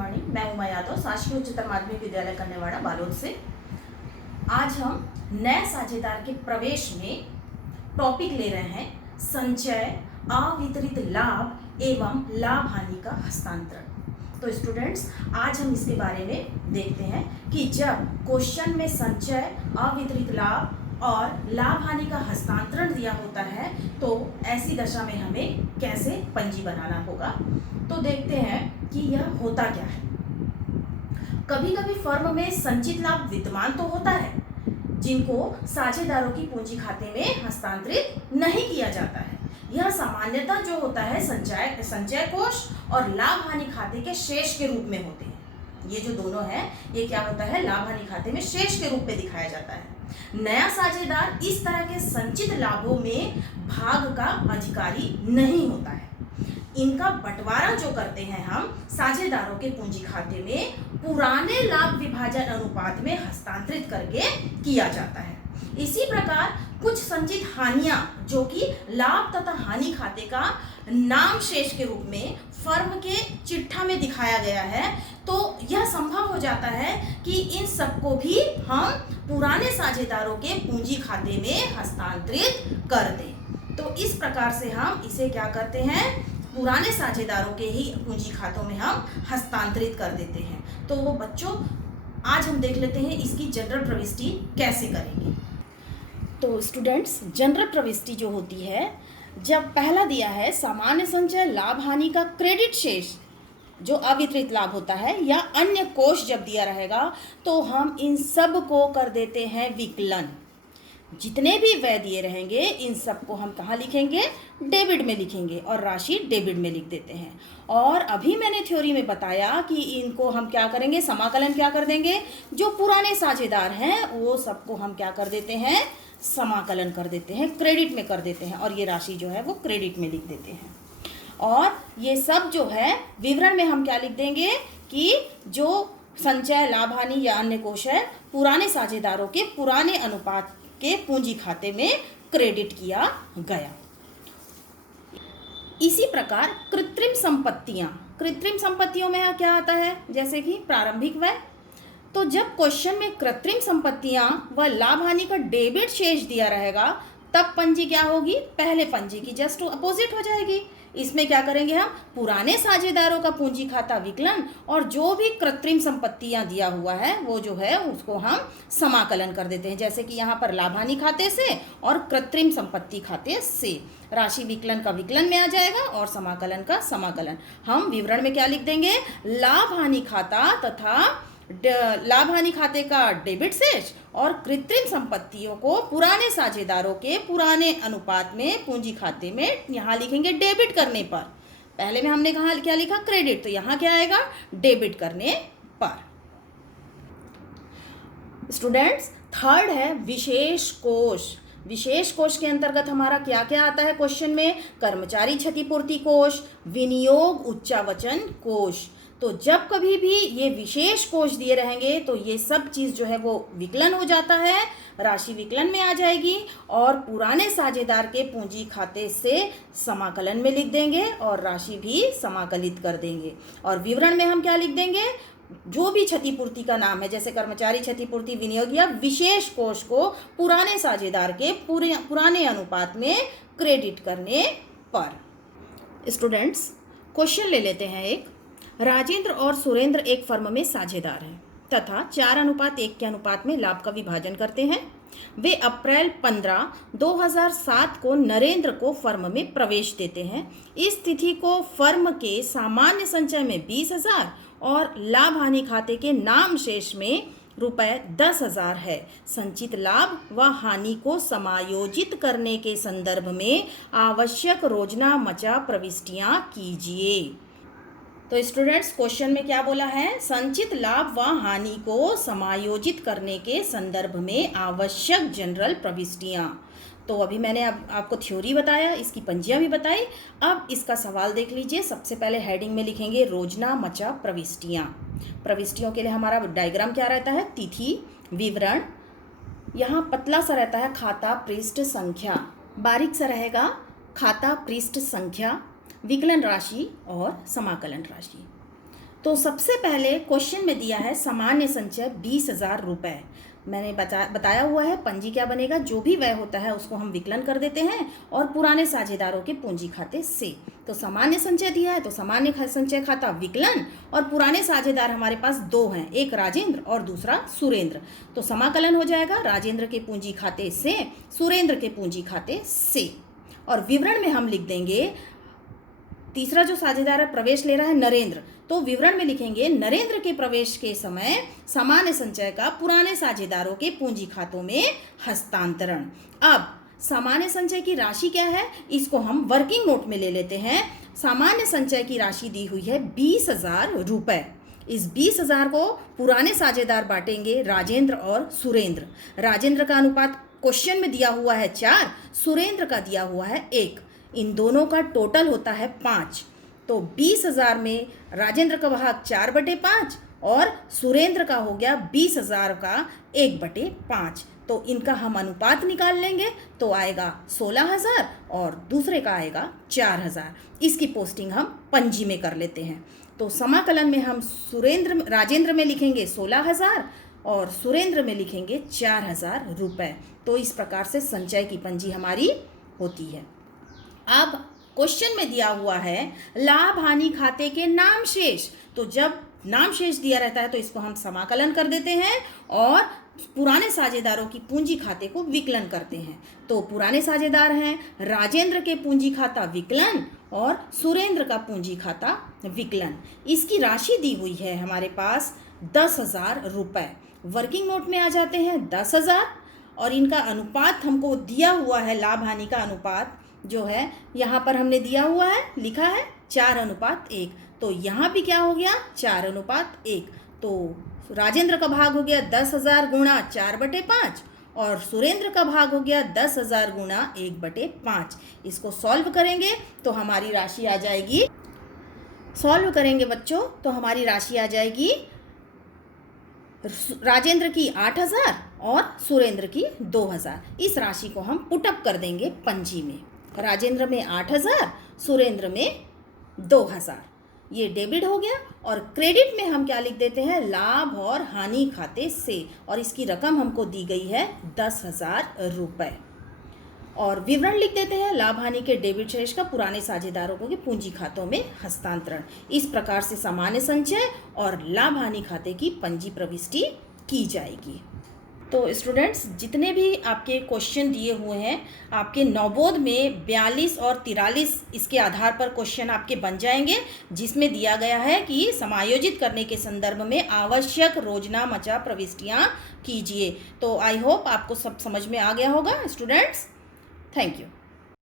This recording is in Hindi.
मॉर्निंग। मैं उमा यादव, शासकीय उच्चतर माध्यमिक विद्यालय कन्यावाड़ा बालोद से। आज हम नए साझेदार के प्रवेश में टॉपिक ले रहे हैं संचय, अवितरित लाभ एवं लाभ हानि का हस्तांतरण। तो स्टूडेंट्स, आज हम इसके बारे में देखते हैं कि जब क्वेश्चन में संचय, अवितरित लाभ और लाभ हानि का हस्तांतरण दिया होता है तो ऐसी दशा में हमें कैसे पंजी बनाना होगा। तो देखते हैं कि यह होता क्या है। कभी कभी फर्म में संचित लाभ विद्यमान तो होता है जिनको साझेदारों की पूंजी खाते में हस्तांतरित नहीं किया जाता है। यह सामान्यतः जो होता है संचय कोष और लाभ हानि खाते के शेष के रूप में होते हैं। ये जो दोनों है ये क्या होता है, लाभ हानि खाते में शेष के रूप में दिखाया जाता है। नया साझेदार इस तरह के संचित लाभों में भाग का अधिकारी नहीं होता है। इनका बंटवारा जो करते हैं हम साझेदारों के पूंजी खाते में पुराने लाभ विभाजन अनुपात में हस्तांतरित करके किया जाता है। इसी प्रकार कुछ संचित हानियां जो कि लाभ तथा हानि खाते का नाम शेष के रूप में फर्म के चिट्ठा में दिखाया गया है, तो यह संभव हो जाता है कि इन सबको भी हम पुराने साझेदारों के पूंजी खाते में हस्तांतरित कर दें। तो इस प्रकार से हम इसे क्या करते हैं, पुराने साझेदारों के ही पूंजी खातों में हम हस्तांतरित कर देते हैं। तो वो बच्चों, आज हम देख लेते हैं इसकी जनरल प्रविष्टि कैसे करेंगे। तो स्टूडेंट्स, जनरल प्रविष्टि जो होती है, जब पहला दिया है सामान्य संचय लाभ हानि का क्रेडिट शेष जो अवितरित लाभ होता है या अन्य कोष जब दिया रहेगा तो हम इन सब को कर देते हैं विकलन। जितने भी व्यय दिए रहेंगे इन सबको हम कहाँ लिखेंगे, डेबिट में लिखेंगे और राशि डेबिट में लिख देते हैं। और अभी मैंने थ्योरी में बताया कि इनको हम क्या करेंगे, समाकलन क्या कर देंगे, जो पुराने साझेदार हैं वो सबको हम क्या कर देते हैं, समाकलन कर देते हैं, क्रेडिट में कर देते हैं और ये राशि जो है वो क्रेडिट में लिख देते हैं। और ये सब जो है विवरण में हम क्या लिख देंगे कि जो संचय, लाभ हानि या अन्य कोष है पुराने साझेदारों के पुराने अनुपात के पूंजी खाते में क्रेडिट किया गया। इसी प्रकार कृत्रिम संपत्तियों में क्या आता है, जैसे कि प्रारंभिक व्यय। तो जब क्वेश्चन में कृत्रिम संपत्तियां व लाभ हानि का डेबिट शेष दिया रहेगा तब पंजी क्या होगी, पहले पंजी की जस्ट अपोजिट हो जाएगी। इसमें क्या करेंगे हम, पुराने साझेदारों का पूंजी खाता विकलन और जो भी कृत्रिम संपत्तियां दिया हुआ है वो जो है उसको हम समाकलन कर देते हैं। जैसे कि यहाँ पर लाभ हानि खाते से और कृत्रिम संपत्ति खाते से राशि विकलन का विकलन में आ जाएगा और समाकलन का समाकलन। हम विवरण में क्या लिख देंगे, लाभ हानि खाता तथा लाभ हानि खाते का डेबिट शेष और कृत्रिम संपत्तियों को पुराने साझेदारों के पुराने अनुपात में पूंजी खाते में यहाँ लिखेंगे डेबिट करने पर। पहले में हमने कहा क्या लिखा, क्रेडिट, तो यहाँ क्या आएगा, डेबिट करने पर। स्टूडेंट्स, थर्ड है विशेष कोष। विशेष कोष के अंतर्गत हमारा क्या क्या आता है क्वेश्चन में, कर्मचारी क्षतिपूर्ति कोष, विनियोग उच्चावचन कोष। तो जब कभी भी ये विशेष कोष दिए रहेंगे तो ये सब चीज़ जो है वो विकलन हो जाता है, राशि विकलन में आ जाएगी और पुराने साझेदार के पूंजी खाते से समाकलन में लिख देंगे और राशि भी समाकलित कर देंगे। और विवरण में हम क्या लिख देंगे, जो भी क्षतिपूर्ति का नाम है, जैसे कर्मचारी क्षतिपूर्ति, विनियोग या विशेष कोष को पुराने साझेदार के पुराने अनुपात में क्रेडिट करने पर। स्टूडेंट्स, क्वेश्चन ले लेते हैं एक। राजेंद्र और सुरेंद्र एक फर्म में साझेदार हैं तथा 4:1 के अनुपात में लाभ का विभाजन करते हैं। वे अप्रैल 15, 2007 को नरेंद्र को फर्म में प्रवेश देते हैं। इस तिथि को फर्म के सामान्य संचय में 20,000 और लाभ हानि खाते के नाम शेष में ₹10,000 है। संचित लाभ व हानि को समायोजित करने के संदर्भ में आवश्यक रोजना मचा प्रविष्टियां कीजिए। तो स्टूडेंट्स, क्वेश्चन में क्या बोला है, संचित लाभ व हानि को समायोजित करने के संदर्भ में आवश्यक जनरल प्रविष्टियां। तो अभी मैंने आपको थ्योरी बताया, इसकी पंजियां भी बताई। अब इसका सवाल देख लीजिए। सबसे पहले हेडिंग में लिखेंगे रोजना मचा प्रविष्टियां। प्रविष्टियों के लिए हमारा डायग्राम क्या रहता है, तिथि, विवरण, यहाँ पतला सा रहता है खाता पृष्ठ संख्या, बारीक सा रहेगा खाता पृष्ठ संख्या, विकलन राशि और समाकलन राशि। तो सबसे पहले क्वेश्चन में दिया है सामान्य संचय 20,000 रुपये। मैंने बताया हुआ है पंजी क्या बनेगा, जो भी व्यय होता है उसको हम विकलन कर देते हैं और पुराने साझेदारों के पूंजी खाते से। तो सामान्य संचय दिया है तो सामान्य संचय खाता विकलन, और पुराने साझेदार हमारे पास दो हैं, एक राजेंद्र और दूसरा सुरेंद्र। तो समाकलन हो जाएगा राजेंद्र के पूंजी खाते से सुरेंद्र के पूंजी खाते से। और विवरण में हम लिख देंगे, तीसरा जो साझेदार है प्रवेश ले रहा है नरेंद्र, तो विवरण में लिखेंगे नरेंद्र के प्रवेश के समय सामान्य संचय का पुराने साझेदारों के पूंजी खातों में हस्तांतरण। अब सामान्य संचय की राशि क्या है, इसको हम वर्किंग नोट में ले लेते हैं। सामान्य संचय की राशि दी हुई है 20,000 रुपये। इस 20,000 को पुराने साझेदार बांटेंगे राजेंद्र और सुरेंद्र। राजेंद्र का अनुपात क्वेश्चन में दिया हुआ है 4, सुरेंद्र का दिया हुआ है 1। इन दोनों का टोटल होता है 5। तो 20,000 में राजेंद्र का भाग 4/5 और सुरेंद्र का हो गया 20,000 का 1/5। तो इनका हम अनुपात निकाल लेंगे तो आएगा 16,000 और दूसरे का आएगा 4,000। इसकी पोस्टिंग हम पंजी में कर लेते हैं। तो समाकलन में हम राजेंद्र में लिखेंगे 16,000 और सुरेंद्र में लिखेंगे 4,000 रुपये। तो इस प्रकार से संचय की पंजी हमारी होती है। अब क्वेश्चन में दिया हुआ है लाभ हानि खाते के नाम शेष। तो जब नाम शेष दिया रहता है तो इसको हम समाकलन कर देते हैं और पुराने साझेदारों की पूंजी खाते को विकलन करते हैं। तो पुराने साझेदार हैं राजेंद्र के पूंजी खाता विकलन और सुरेंद्र का पूंजी खाता विकलन। इसकी राशि दी हुई है हमारे पास 10,000 रुपये। वर्किंग नोट में आ जाते हैं 10,000 और इनका अनुपात हमको दिया हुआ है, लाभ हानि का अनुपात जो है यहाँ पर हमने दिया हुआ है, लिखा है 4:1। तो यहाँ भी क्या हो गया 4:1। तो राजेंद्र का भाग हो गया 10,000 गुणा 4/5 और सुरेंद्र का भाग हो गया 10,000 गुणा 1/5। इसको सॉल्व करेंगे तो हमारी राशि आ जाएगी, सॉल्व करेंगे बच्चों तो हमारी राशि आ जाएगी राजेंद्र की 8,000 और सुरेंद्र की 2,000। इस राशि को हम पुटअप कर देंगे पंजी में। राजेंद्र में 8,000, सुरेंद्र में 2,000। ये डेबिट हो गया। और क्रेडिट में हम क्या लिख देते हैं, लाभ और हानि खाते से, और इसकी रकम हमको दी गई है 10,000 रुपये। और विवरण लिख देते हैं लाभ हानि के डेबिट शेष का पुराने साझेदारों के पूंजी खातों में हस्तांतरण। इस प्रकार से सामान्य संचय और लाभ हानि खाते की पंजी प्रविष्टि की जाएगी। तो स्टूडेंट्स, जितने भी आपके क्वेश्चन दिए हुए हैं आपके नवबोध में 42 और 43 इसके आधार पर क्वेश्चन आपके बन जाएंगे, जिसमें दिया गया है कि समायोजित करने के संदर्भ में आवश्यक रोजनामचा प्रविष्टियां कीजिए। तो आई होप आपको सब समझ में आ गया होगा स्टूडेंट्स। Thank you.